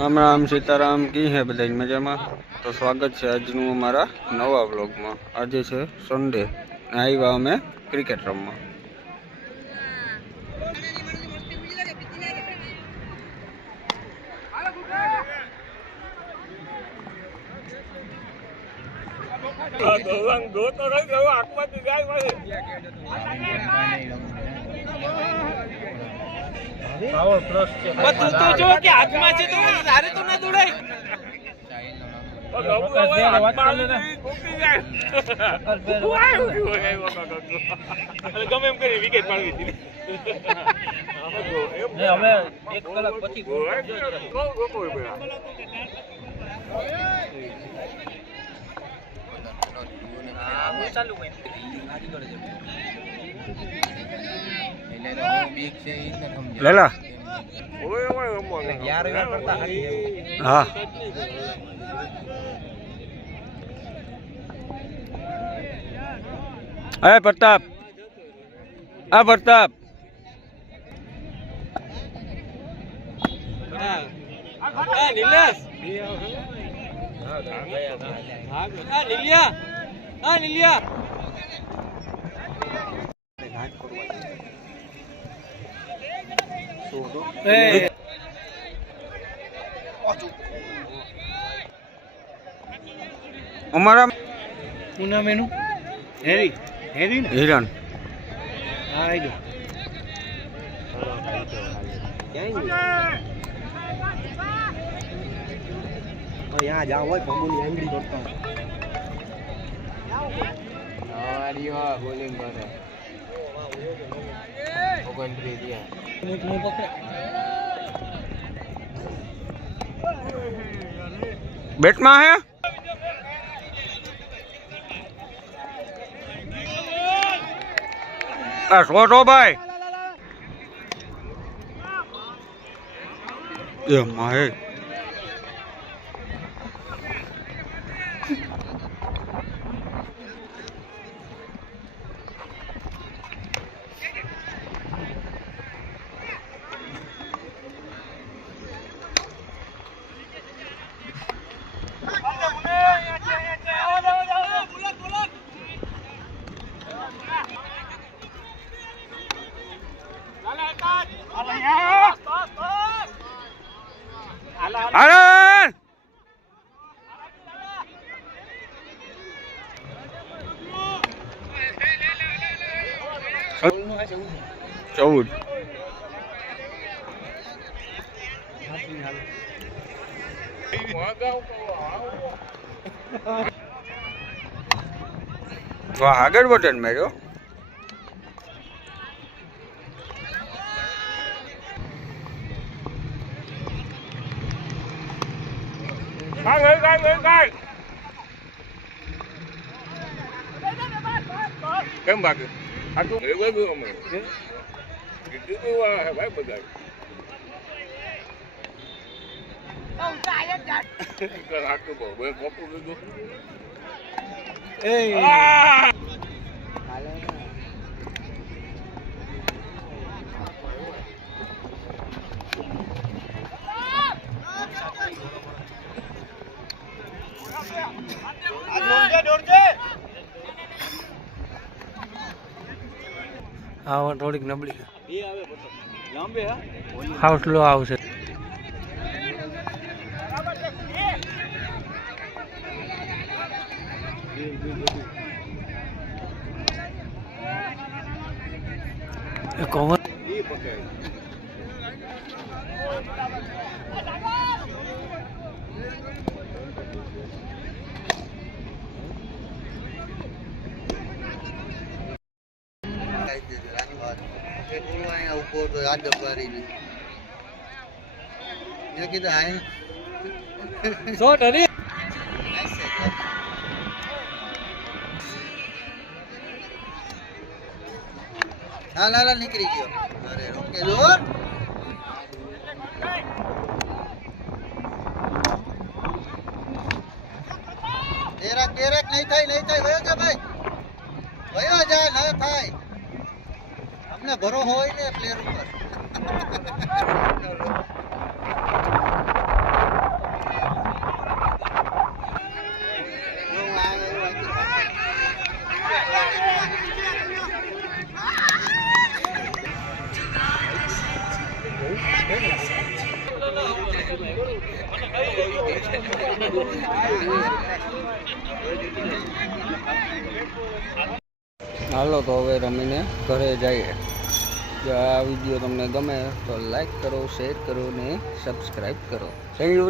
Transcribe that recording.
રામ રામ સીતારામ કી હે બધા મજામાં તો સ્વાગત છે આજનું અમારા નવા વ્લોગમાં આજે છે સન્ડે આવ્યા અમે ક્રિકેટ રમવા બધું તો જો કે હાથમાં છે તો તારે તો ના દોડાય. ગમે એમ કરી વિકેટ પાડવી હતી હવે એક કલાક પછી ચાલુ લેલા. હા. અરે પ્રતાપ. આ પ્રતાપ. હા નિલેશ. હા નિલિયા. 네. અમારા પૂનમ એનું? હેરી. હેરી ને? હિરણ. હા આવી જો અહીંયા જાવ હોય ભમુની આંગળી કરતા બોલિંગ કરે. થયા મુક મુક પકડે બેટમાં હે? હો ભાઈ. એ માહે ચૌદ વાહ આગળ બટન માર્યો કેમ બાકી આટલું એવું ગયું અમે ભાઈ બધા આટલું બહુ કોપું લીધું થોડીક નબળી બે આવે થોડીક નબળી હાવ સ્લો આવશે. કોમર એ પકડાય શોટ હરી હાલ હાલ હાલ નીકળી ગયો અરે રોકેલો કેરાક કેરાક નહીં થાય નહીં થાય ने भरो होय ने प्लेयर ऊपर हालो तो हमें रमीने घरे जाइए જો આ વીડિયો તમને ગમે તો લાઈક કરો શેર કરો ને સબસ્ક્રાઈબ કરો. Thank you